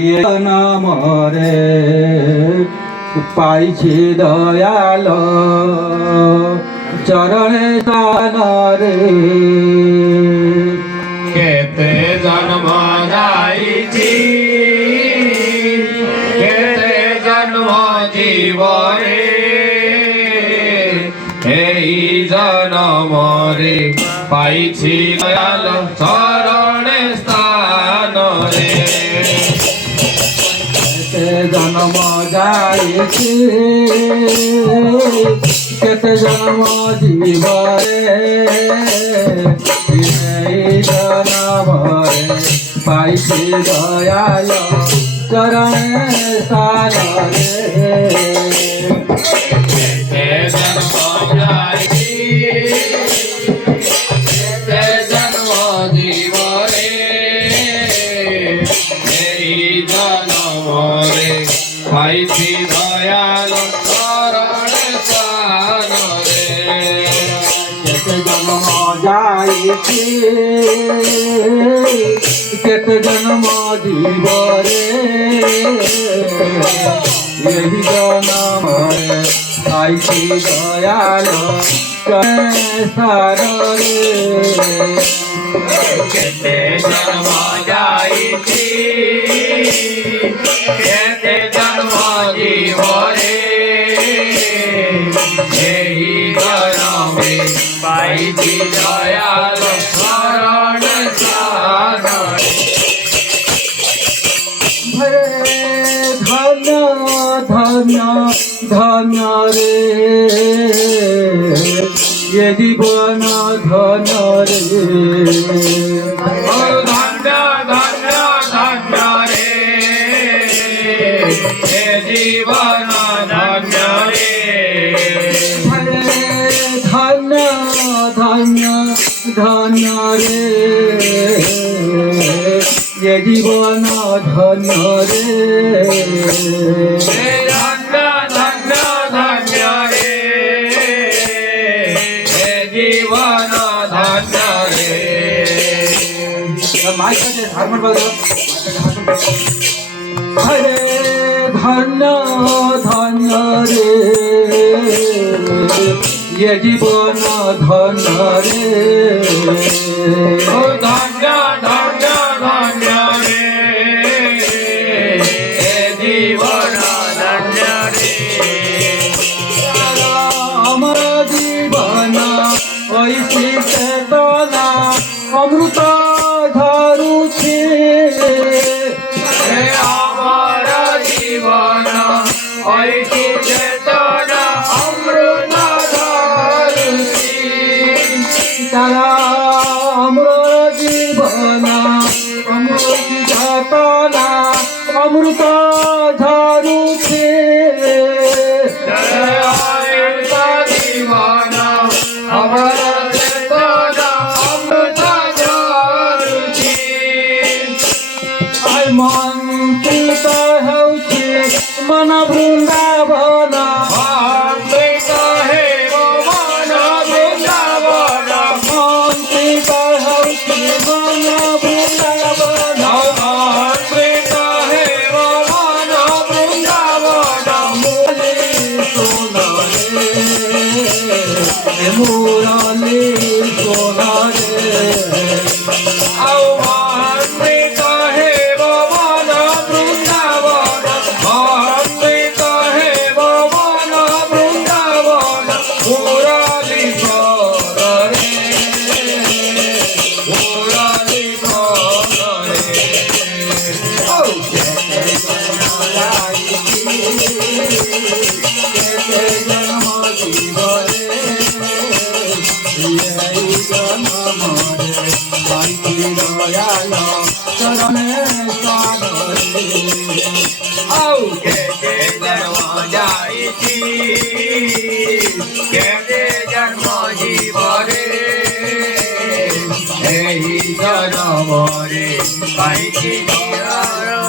নাম রে পাইছি দয়াল চরণে স্থান রে কেতে জন্ম যাইছি কেতে জন্ম জীবনে এই জনমরে পাইছি দয়াল চরণে স্থান রে জন্ম যাইছি কেতে জন্ম জীবরে জনমরে পাইছি দয়াল চরণে স্থান রে জন্ম যাইছি জন্ম জীবনে এই জনমরে পাইছি দয়াল চরণে স্থান রে কেতে জন্ম যাইছি কেতে জন্ম জীবরে এই জনমরে পাইছি দয়াল চরণে স্থান রে কেতে জন্ম যাইছি কেতে জন্ম জীবনে এই জনমে পাইছি দয়াল চরণ স্থান রে ধন্য ধন্য ধন্য রে এ জীবন ধন্য রে ও ধন্য ধন্য ধন্য রে এ জীবন ধন্য রে ধন্য ধন্য ধন্য রে এ জীবন ধন্য রে ধন্য ধন্য ধন্য রে এ জীবন ধন্য রে হরে ধন্য ধন্য রে এ জীবন ধন্য রে ও ধন্য ধন্য ধন্য রে এ জীবন ধন্য রে আমার জীবন ঐশী চেতনা অমৃত ঝরুছে হে আমার জীবন ঐশী চেতনা অমৃত ধরুছি তারা আমার জীবন অমৃত চেতনা অমৃত ঝরুছে হে অমৃত জীবন আমার চেতনা অমৃত ধরুছি আই মন চিত ହେଉଛି মন বৃন্দাবন অমৃত হে মন বৃন্দাবন মন চিত ହେଉଛି মন বৃন্দাবন অমৃত হে মন বৃন্দাবন মুরলি সোনারে অমৃত হে মন বৃন্দাবন অমৃত হে মন বৃন্দাবন মুরলি সোনারে মুরলি সোনারে কেতে জন্ম যাইছি কেতে জন্ম জীবনে এই জনমরে পাইছি বৃন্দাবন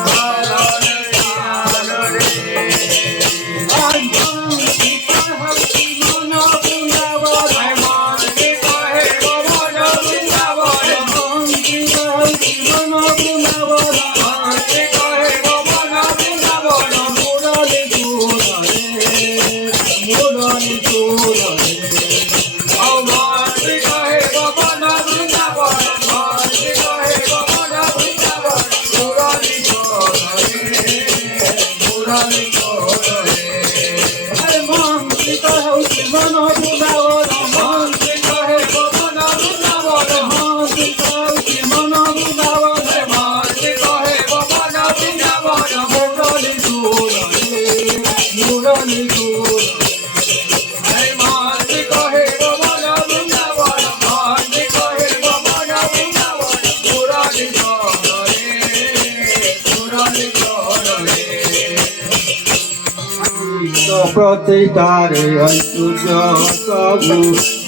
ପ୍ରତିଷ୍ଠାରେ ଐଶ୍ୱର୍ଯ୍ୟ ସବୁ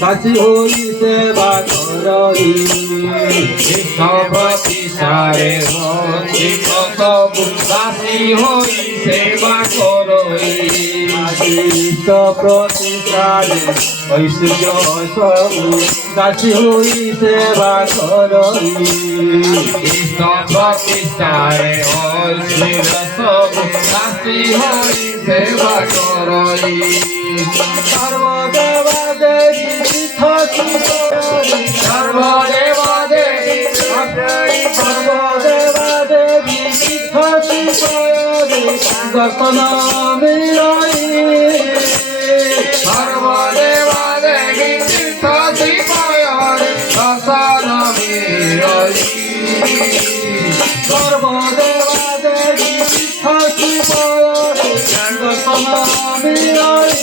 ଦାସୀ ହୋଇ ସେବା କରଇ কৃষ্ণ প্রতিষ্ঠারে জীব সবু দাসী হই সেবা করই কৃষ্ণ ପ୍ରତିଷ୍ଠାରେ ଐଶ୍ୱର୍ଯ୍ୟ ସବୁ ଦାସୀ ହୋଇ ସେବା କରଇ কৃষ্ণ প্রতিষ্ঠারে ঐশ্বর সবু দাসী হই সেবা করই সর্বদেবা দেবী তীর্থ শিখরে সর্বদেবা দেবী সর্বদেবা দেবী তীর্থ শিখরে দর্শন মিলই সর্বদেবা দেবী তীর্থ শিবরে দর্শন মিলই সর্বদেবা দেবী তীর্থ শিখরে দর্শন মিলই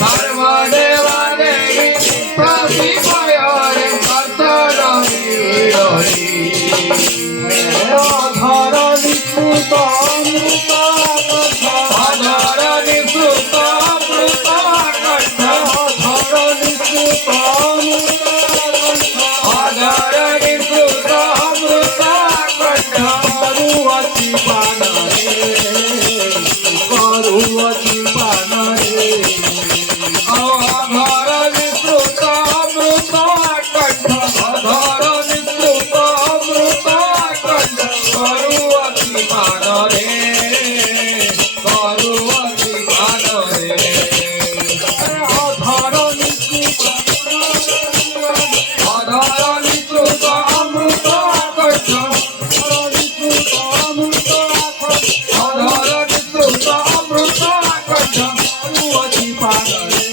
সর্বদেবা দেবী তীর্থ শিবরে দর্শন মিলই ধরণী সুত অমৃত অধরণী সুত অমৃত কণ্ঠ ধরণী সুত অমৃত অধরণী সুত অমৃত কণ্ঠ করুଅছি ପାନରେ କରୁଅଛି ପାନରେ অধরণী সুত অমৃত কণ্ঠ অধরণী সুত অমৃত কণ্ঠ করুঅতি মানরে করুঅতি মানরে ধরণী সুত অধরণী সুত অমৃত কণ্ঠ ধরণী সুত অমৃত অধরণী সুত অমৃত কণ্ঠ କରୁଅଛି ପାନରେ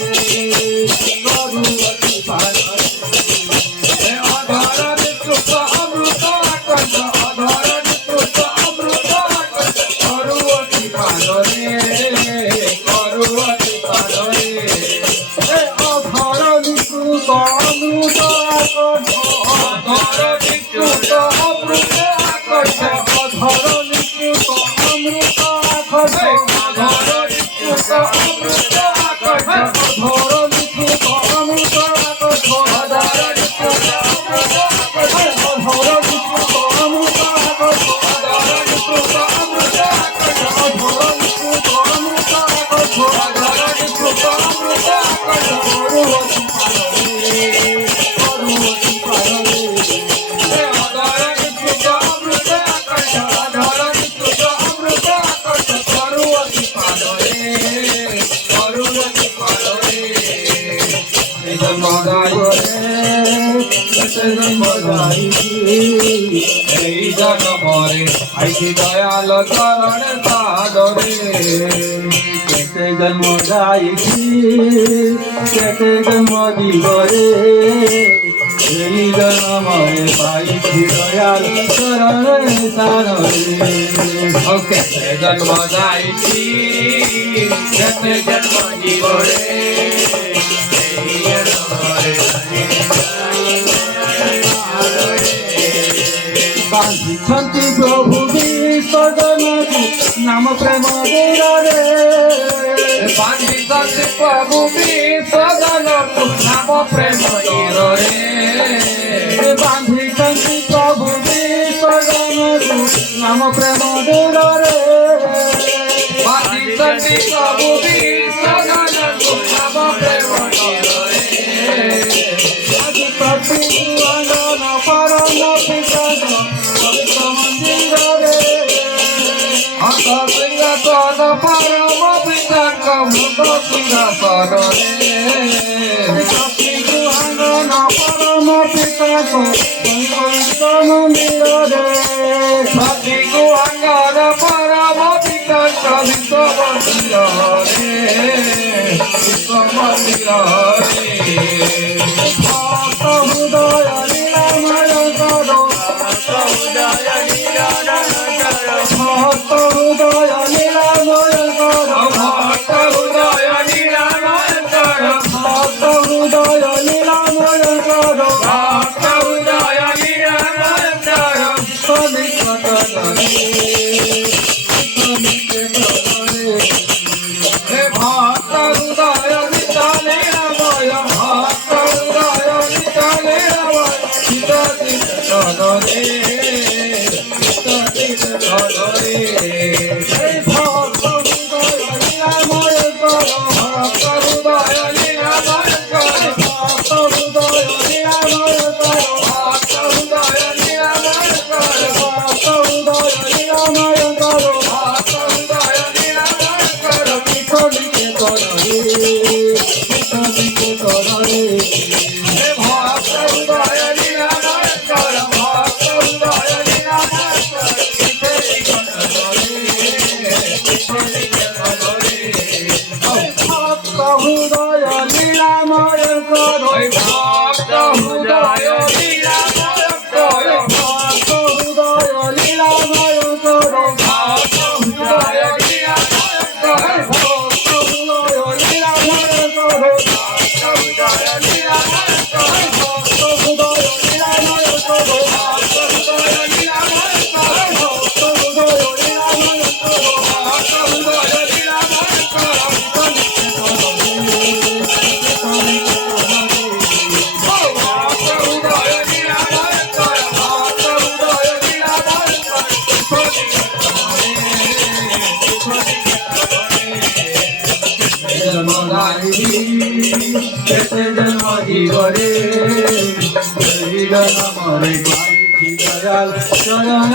କରୁଅଛି ପାନରେ অধরণী সুত অমৃত কণ্ঠ অধরণী সুত অমৃত কণ্ঠ করুঅতি মানরে করুঅতি মানরে ধরণী সুত অমৃত ধরণী সুত অমৃত কণ্ঠ ধরণী সুত অমৃত ধরণী সুত অমৃত কণ্ঠ ধরণী সুত অমৃত ধরণী সুত অমৃত কণ্ঠ ধরণী সুত অমৃত ধরণী সুত অমৃত কণ্ঠ ধরণী সুত অমৃত ধরণী সুত অমৃত কণ্ঠ করুঅছি পাରରେ ধরণী সুত অমৃত কণ্ঠ ধরণী সুত অমৃত কণ্ঠ করুঅতি পানরে করুঅতি পানরে এই জন্মরে আইছি দয়াল চরণ সাদরে কেতে জন্ম যাইছি কেতে জন্ম জীবরে এই জন্মরে পাইছি দয়াল চরণ সারে ওকে জন্ম যাইছি কেতে জন্ম জীবরে এই জন্মরে বাঁধিଛନ୍ତି প্রভু বিশ্বজনକୁ নাম প্রেম দূରରେ বান্ধিଛନ୍ତି প্রভু বিশ্বজনକୁ নাম প্রেম রে বাঁধিଛନ୍ତି প্রভু বিশ্বজনକୁ নাম প্রেম দূରରେ বান্ধিଛନ୍ତି প্রভু বিশ্বজনକୁ নাম প্রেম রে আদি প্রতি অঙ্গন পরম পিতার পবিত্র মন্দিরে অন্ত সিংহাসন পরম পিতাଙ୍କ মুখ সিংহাসନରେ প্রতি অঙ্গন পরম পিতার পবিত্র মন্দিরে প্রতি গুহাঙ্গন পরম পিতাଙ୍କ বিশ্ব মন্দিରରେ বিশ্ব মন্দিରରେ ভক্ত হৃদয় লীলাময় কর ভক্ত হৃদয় লীলাময় কর ভক্ত হৃদয় নিরানন্দর ভক্ত হৃদয় লীলাময় কর ভক্ত হৃদয় নিরানন্দর সনিকটরে সনিকটরে ভক্ত হৃদয় লীলাময় কর ভক্ত হৃদয় লীলাময় কর ভক্ত হৃদয় লীলাময় কর ভক্ত হৃদয় লীলাময় কর ভক্ত হৃদয় লীলাময় কর ভক্ত হৃদয় লীলাময় কর পিছলিকে কর রে পিছলিকে কর রে ভক্ত হৃদয় লীলাময় কর ভক্ত হৃদয় লীলাময় কর পিছলিকে কর রে পিছলিকে কর রে ভক্ত হৃদয় লীলাময় কর ভক্ত হৃদয় লীলাময় কর ভক্ত হৃদয় লীলাময় কর ভক্ত হৃদয় লীলাময় কর ভক্ত হৃদয় লীলাময় কর ভক্ত হৃদয় লীলাময় কর ভক্ত হৃদয় লীলাময় কর ভক্ত হৃদয় লীলাময় কর ভক্ত হৃদয় লীলাময় কর ভক্ত হৃদয় লীলাময় কর জীবরে দয়াল চরণ